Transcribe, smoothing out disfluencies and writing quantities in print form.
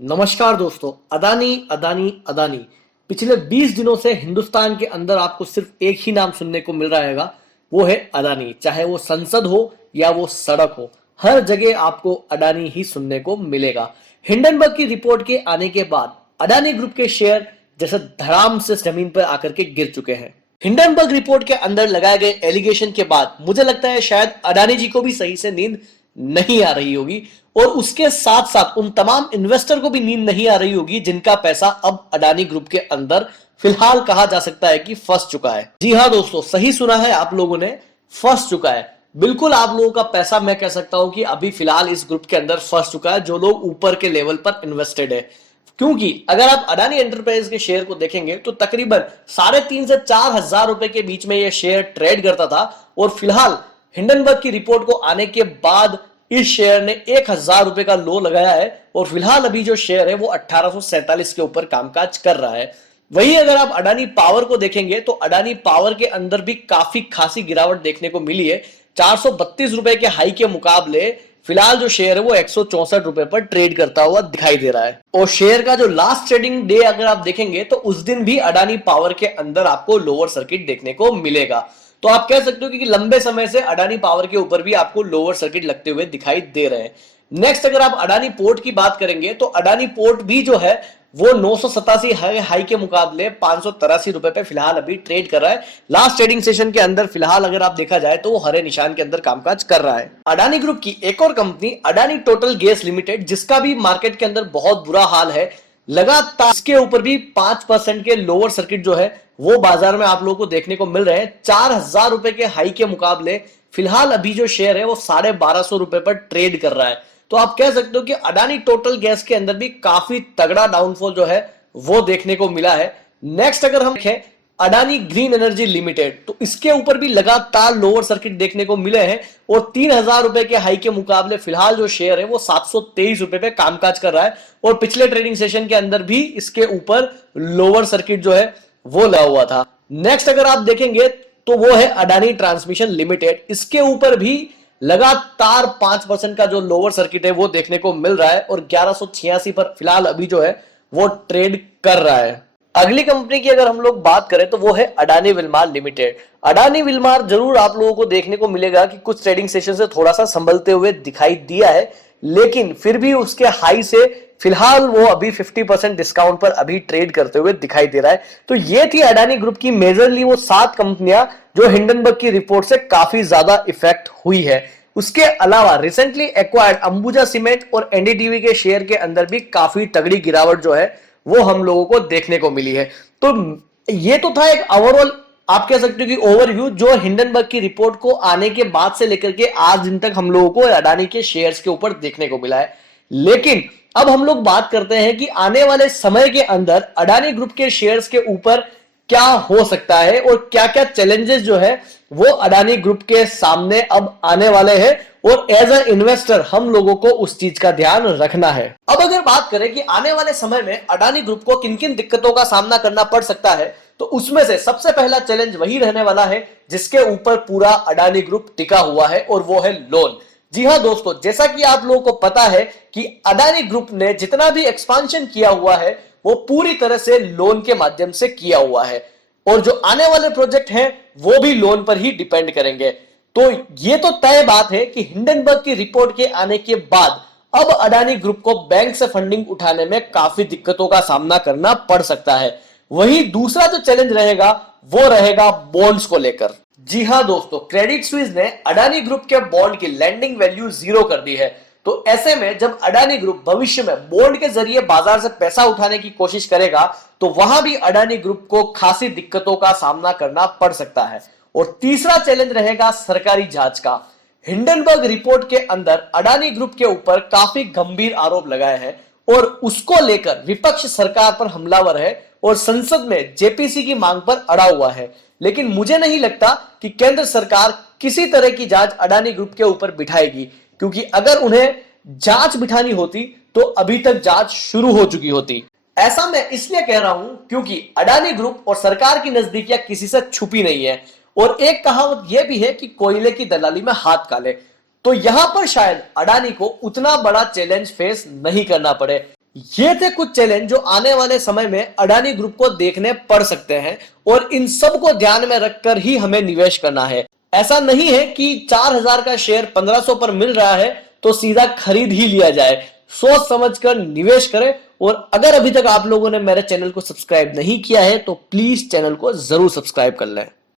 नमस्कार दोस्तों। अदानी अदानी अदानी पिछले 20 दिनों से हिंदुस्तान के अंदर आपको सिर्फ एक ही नाम सुनने को मिल रहा है, वो है अदानी। चाहे वो संसद हो या वो सड़क हो, हर जगह आपको अदानी ही सुनने को मिलेगा। हिंडनबर्ग की रिपोर्ट के आने के बाद अदानी ग्रुप के शेयर जैसे धड़ाम से जमीन पर आकर के गिर चुके हैं। हिंडनबर्ग रिपोर्ट के अंदर लगाए गए एलिगेशन के बाद मुझे लगता है शायद अडानी जी को भी सही से नींद नहीं आ रही होगी, और उसके साथ साथ उन तमाम इन्वेस्टर को भी नींद नहीं आ रही होगी जिनका पैसा अब अडानी ग्रुप के अंदर फिलहाल कहा जा सकता है कि फंस चुका है। जी हां दोस्तों, सही सुना है आप लोगों ने, फंस चुका है। बिल्कुल आप लोगों का पैसा मैं कह सकता हूं कि अभी फिलहाल इस ग्रुप के अंदर फंस चुका है, जो लोग ऊपर के लेवल पर इन्वेस्टेड है। क्योंकि अगर आप अडानी एंटरप्राइज के शेयर को देखेंगे तो तकरीबन 3,500 से 4,000 रुपए के बीच में यह शेयर ट्रेड करता था, और फिलहाल हिंडनबर्ग की रिपोर्ट को आने के बाद इस शेयर ने 1,000 रुपए का लो लगाया है, और फिलहाल अभी जो शेयर है वो 1847 के ऊपर कामकाज कर रहा है। वही अगर आप अडानी पावर को देखेंगे तो अडानी पावर के अंदर भी काफी खासी गिरावट देखने को मिली है। 432 रुपए के हाई के मुकाबले फिलहाल जो शेयर है वो 164 रुपए पर ट्रेड करता हुआ दिखाई दे रहा है। और शेयर का जो लास्ट ट्रेडिंग डे अगर आप देखेंगे तो उस दिन भी अडानी पावर के अंदर आपको लोअर सर्किट देखने को मिलेगा। तो आप कह सकते हो कि लंबे समय से अडानी पावर के ऊपर भी आपको लोअर सर्किट लगते हुए दिखाई दे रहे हैं। नेक्स्ट अगर आप अडानी पोर्ट की बात करेंगे तो अडानी पोर्ट भी जो है वो 987 हाई के मुकाबले 583 रुपए पे फिलहाल अभी ट्रेड कर रहा है। लास्ट ट्रेडिंग सेशन के अंदर फिलहाल अगर आप देखा जाए तो वो हरे निशान के अंदर कामकाज कर रहा है। अडानी ग्रुप की एक और company Adani total gas limited, जिसका भी मार्केट के अंदर बहुत बुरा हाल है, लगातार इसके ऊपर भी 5% के लोअर सर्किट जो है वो बाजार में आप लोगों को देखने को मिल रहे हैं। 4,000 रुपए के हाई के मुकाबले फिलहाल अभी जो शेयर है वो 1250 रुपए पर ट्रेड कर रहा है। तो आप कह सकते हो कि अडानी टोटल गैस के अंदर भी काफी तगड़ा डाउनफॉल जो है वो देखने को मिला है। नेक्स्ट अगर हम देखें अडानी ग्रीन एनर्जी लिमिटेड, तो इसके ऊपर भी लगातार लोअर सर्किट देखने को मिले हैं, और 3,000 रुपए के हाई के मुकाबले फिलहाल जो शेयर है वो 723 रुपए पे कामकाज कर रहा है, और पिछले ट्रेडिंग सेशन के अंदर भी इसके ऊपर लोअर सर्किट जो है वो लगा हुआ था। नेक्स्ट अगर आप देखेंगे तो वो है अडानी ट्रांसमिशन लिमिटेड। इसके ऊपर भी लगातार 5% का जो लोअर सर्किट है वो देखने को मिल रहा है, और 1186 पर फिलहाल अभी जो है वो ट्रेड कर रहा है। अगली कंपनी की अगर हम लोग बात करें तो वो है Adani Wilmar limited. Adani Wilmar जरूर आप लोगों को देखने को मिलेगा कि कुछ ट्रेडिंग सेशन से थोड़ा सा संभलते हुए दिखाई दिया है, लेकिन फिर भी उसके हाई से फिलहाल वो अभी 50% डिस्काउंट पर अभी ट्रेड करते हुए दिखाई दे रहा है। तो ये थी अडानी ग्रुप की मेजरली वो 7 कंपनियां जो हिंडनबर्ग की रिपोर्ट से काफी ज्यादा इफेक्ट हुई है। उसके अलावा रिसेंटली एक्वायर्ड अंबुजा सीमेंट और एनडीटीवी के शेयर के अंदर भी काफी तगड़ी गिरावट जो है वो हम लोगों को देखने को मिली है। तो ये तो था एक ओवरऑल, आप कह सकते हो कि ओवरव्यू, जो हिंडनबर्ग की रिपोर्ट को आने के बाद से लेकर के आज दिन तक हम लोगों को अडानी के शेयर्स के ऊपर देखने को मिला है। लेकिन अब हम लोग बात करते हैं कि आने वाले समय के अंदर अडानी ग्रुप के शेयर्स के ऊपर क्या हो सकता है, और क्या क्या चैलेंजेस जो है वो अडानी ग्रुप के सामने अब आने वाले हैं, और एज अ इन्वेस्टर हम लोगों को उस चीज का ध्यान रखना है। अब अगर बात करें कि आने वाले समय में अडानी ग्रुप को किन किन दिक्कतों का सामना करना पड़ सकता है, तो उसमें से सबसे पहला चैलेंज वही रहने वाला है जिसके ऊपर पूरा अडानी ग्रुप टिका हुआ है, और वो है लोन। जी हां दोस्तों, जैसा कि आप लोगों को पता है कि अडानी ग्रुप ने जितना भी एक्सपांशन किया हुआ है वो पूरी तरह से लोन के माध्यम से किया हुआ है, और जो आने वाले प्रोजेक्ट हैं वो भी लोन पर ही डिपेंड करेंगे। तो ये तो तय बात है कि हिंडनबर्ग की रिपोर्ट के आने के बाद अब अडानी ग्रुप को बैंक से फंडिंग उठाने में काफी दिक्कतों का सामना करना पड़ सकता है। वहीं दूसरा जो चैलेंज रहेगा वो रहेगा बॉन्ड्स को लेकर। जी हां दोस्तों, क्रेडिट स्विस ने अडानी ग्रुप के बॉन्ड की लैंडिंग वैल्यू 0 कर दी है। तो ऐसे में जब अडानी ग्रुप भविष्य में बॉन्ड के जरिए बाजार से पैसा उठाने की कोशिश करेगा तो वहां भी अडानी ग्रुप को खासी दिक्कतों का सामना करना पड़ सकता है। और तीसरा चैलेंज रहेगा सरकारी जांच का। हिंडनबर्ग रिपोर्ट के अंदर अडानी ग्रुप के ऊपर काफी गंभीर आरोप लगाए हैं, और उसको लेकर विपक्ष सरकार पर हमलावर है और संसद में जेपीसी की मांग पर अड़ा हुआ है। लेकिन मुझे नहीं लगता कि केंद्र सरकार किसी तरह की जांच अडानी ग्रुप के ऊपर बिठाएगी, क्योंकि अगर उन्हें जांच बिठानी होती तो अभी तक जांच शुरू हो चुकी होती। ऐसा मैं इसलिए कह रहा हूं क्योंकि अडानी ग्रुप और सरकार की नजदीकियां किसी से छुपी नहीं है, और एक कहावत यह भी है कि कोयले की दलाली में हाथ काले। तो यहां पर शायद अडानी को उतना बड़ा चैलेंज फेस नहीं करना पड़े। ये थे कुछ चैलेंज जो आने वाले समय में अडानी ग्रुप को देखने पड़ सकते हैं और इन सब को ध्यान में रखकर ही हमें निवेश करना है। ऐसा नहीं है कि 4000 का शेयर 1500 पर मिल रहा है तो सीधा खरीद ही लिया जाए। सोच समझकर निवेश करें। और अगर अभी तक आप लोगों ने मेरे चैनल को सब्सक्राइब नहीं किया है तो प्लीज चैनल को जरूर सब्सक्राइब कर लें।